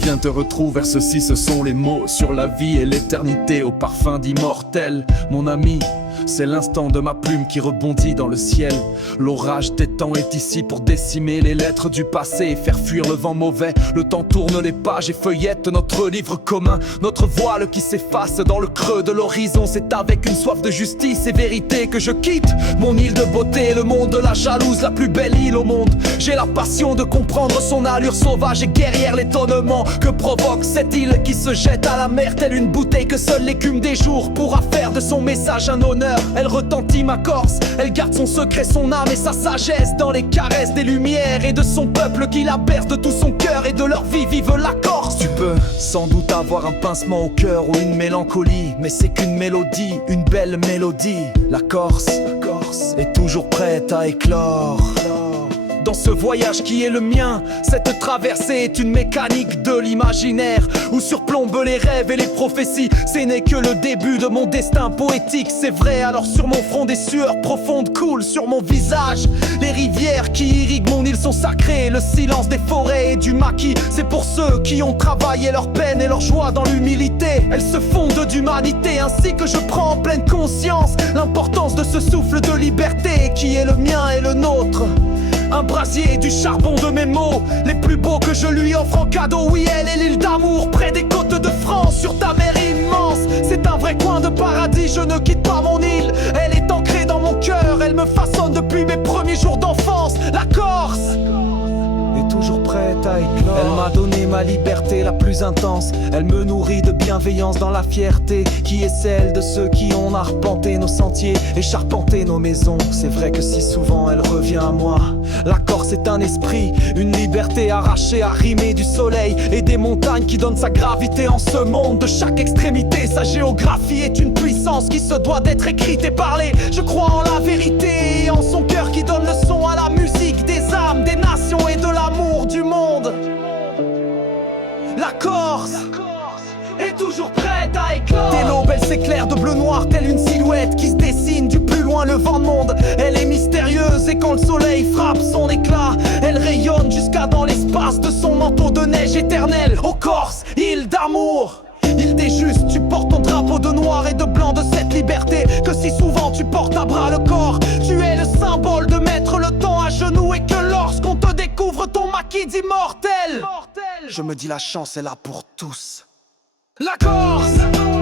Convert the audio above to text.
viens te retrouver, ceci ce sont les mots sur la vie et l'éternité au parfum d'immortel. Mon ami, c'est l'instant de ma plume qui rebondit dans le ciel. L'orage des temps est ici pour décimer les lettres du passé et faire fuir le vent mauvais. Le temps tourne les pages et feuillette notre livre commun, notre voile qui s'efface dans le creux de l'horizon. C'est avec une soif de justice et vérité que je quitte mon île de beauté, le monde de la jalouse, la plus belle île au monde. J'ai la passion de comprendre son allure sauvage et guerrière, l'étonnement que provoque cette île qui se jette à la mer telle une bouteille que seule l'écume des jours pourra faire de son message un honneur. Elle retentit ma Corse, elle garde son secret, son âme et sa sagesse dans les caresses des lumières et de son peuple qui la berce de tout son cœur et de leur vie. Vive la Corse! Tu peux sans doute avoir un pincement au cœur ou une mélancolie, mais c'est qu'une mélodie, une belle mélodie. La Corse est toujours prête à éclore. Dans ce voyage qui est le mien, cette traversée est une mécanique de l'imaginaire où surplombent les rêves et les prophéties. Ce n'est que le début de mon destin poétique, c'est vrai. Alors sur mon front des sueurs profondes coulent sur mon visage. Les rivières qui irriguent mon île sont sacrées. Le silence des forêts et du maquis, c'est pour ceux qui ont travaillé leur peine et leur joie dans l'humilité. Elles se fondent d'humanité, ainsi que je prends en pleine conscience l'importance de ce souffle de liberté qui est le mien et le nôtre. Un brasier et du charbon de mes mots, les plus beaux que je lui offre en cadeau. Oui, elle est l'île d'amour près des côtes de France, sur ta mer immense. C'est un vrai coin de paradis, je ne quitte pas mon île. Elle est ancrée dans mon cœur, elle me façonne depuis mes premiers jours d'enfance. La Corse est toujours prête à éclore. Elle m'a donné ma liberté la plus intense. Elle me nourrit de bienveillance dans la fierté qui est celle de ceux qui ont arpenté nos sentiers et charpenté nos maisons. C'est vrai que si souvent elle revient à moi. La Corse est un esprit, une liberté arrachée à rimer du soleil et des montagnes qui donnent sa gravité en ce monde. De chaque extrémité, sa géographie est une puissance qui se doit d'être écrite et parlée. Je crois en la vérité et en son cœur qui donne le son à la musique des âmes, des nations et de l'amour du monde. La Corse est toujours prête à éclore. Dès l'aube, elle s'éclaire de bleu noir telle une silhouette qui se dessine du plus loin le vent de monde. Elle est mystérieuse et quand le soleil frappe son éclat, elle rayonne jusqu'à dans l'espace de son manteau de neige éternelle. Ô Corse, île d'amour, île des justes, tu portes ton drapeau de noir et de blanc de cette liberté que si souvent tu portes à bras le corps. Tu es le symbole de mettre le temps à genoux et que lorsqu'on te découvre ton maquis d'immortel, je me dis la chance est là pour tous. La Corse!